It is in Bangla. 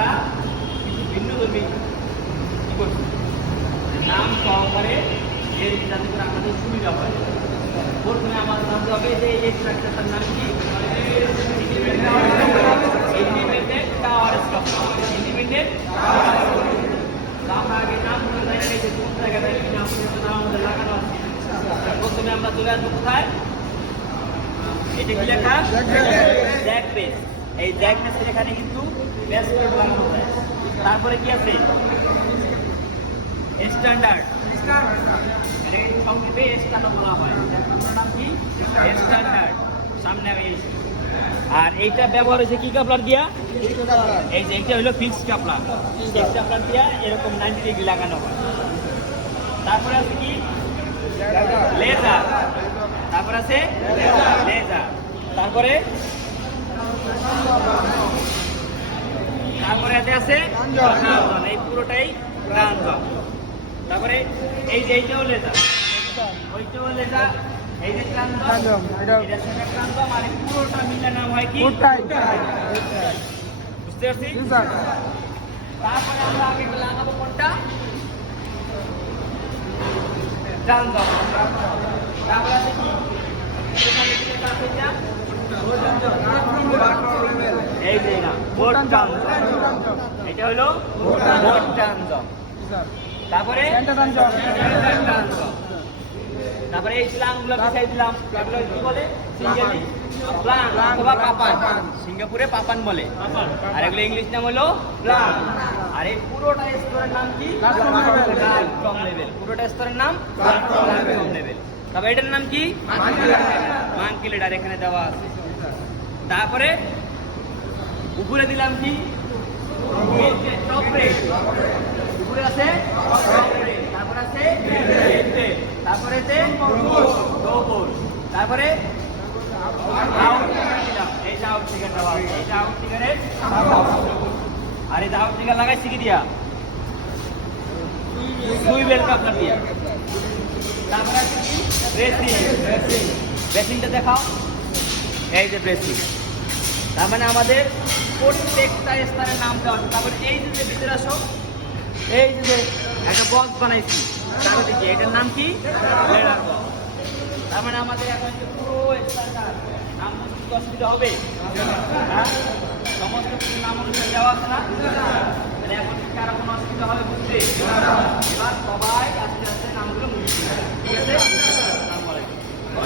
আমরা কিছু ভিন্ন ধর্মী কী করছি নাম সহকারে এর যাতে করে আমাদের সুবিধা হয় প্রথমে আমার নাম হবে যে এই স্ট্রাকচারটার নাম কি আমরা আগে নাম কোনো জায়গায় প্রথমে আমরা চলে আসব কোথায় এটা কি লেখা ব্ল্যাক পেজ এই জ্যাক পেজের এখানে কিন্তু কোড লাগানো যায়। তারপরে কি আছে? স্ট্যান্ডার্ড সংক্ষেপে স্ট্যান্ডার্ড বলা হয়। নাম কি? স্ট্যান্ডার্ড সামনে আমি আর এইটা ব্যবহার হয়েছে কি কাপলার দিয়া এই যে এইটা হলো ফিক্সড কাপলার। ফিক্সড কাপলার দিয়া এরকম নাইনটি ডিগ্রি লাগানো হয়। তারপরে আছে কি? লেজার তারপর আছে? লেজার তারপরে? তারপরে এতে আছে। এই পুরোটাই গাঞ্জন তারপরে এই যে এইটাও লেজার ওইটাও লেজার এই যে এই পুরোটা মিলে নাম হয় কি? বুঝতে পারছি? তারপরে আমরা আগে লাগাবো কোনটা? গাঞ্জন তারপরে আছে কি এখানে কি লেখা আছে এটা? এই যে না ভোট এটা হলো ভোট তারপরে। তারপরে এই প্লানগুলো বিছাই দিলাম। এগুলো কি বলে? সিঙ্গেলি প্লান অথবা পাপান। সিঙ্গাপুরে পাপান বলে। আর এগুলো ইংলিশ নাম হলো প্লান আর এই পুরোটা স্তরের নাম কি? Platform level. পুরোটা স্তরের নাম? Platform level. তবে এটার নাম কি? মাঙ্কি লেডার এখানে দেওয়া আছে। তারপরে উপরে দিলাম কি? উপরে আছে? তারপরে আছে? তারপরে তারপরে? আর এই টিকার লাগাইছি কি দিয়া? দুই বেল কাপড় দিয়া তারপরে কি? দেখাও। এই যে ব্রেসিং তার মানে আমাদের প্রত্যেকটা স্তরের নাম দেওয়া আছে তারপরে এই যে ভিতরে আসো, এই যে একটা বক্স বানাইছি, চারিদিকে, এটার নাম কি? লেডার বক্স তার মানে আমাদের এখন যে পুরো নাম বলতে কি অসুবিধা হবে। হ্যাঁ? সমস্ত কিছু নাম অনুসারে দেওয়া আছে না? তাহলে এখন কারও কোনো অসুবিধা হবে বুঝতে? এবার সবাই আস্তে আস্তে নামগুলো আছে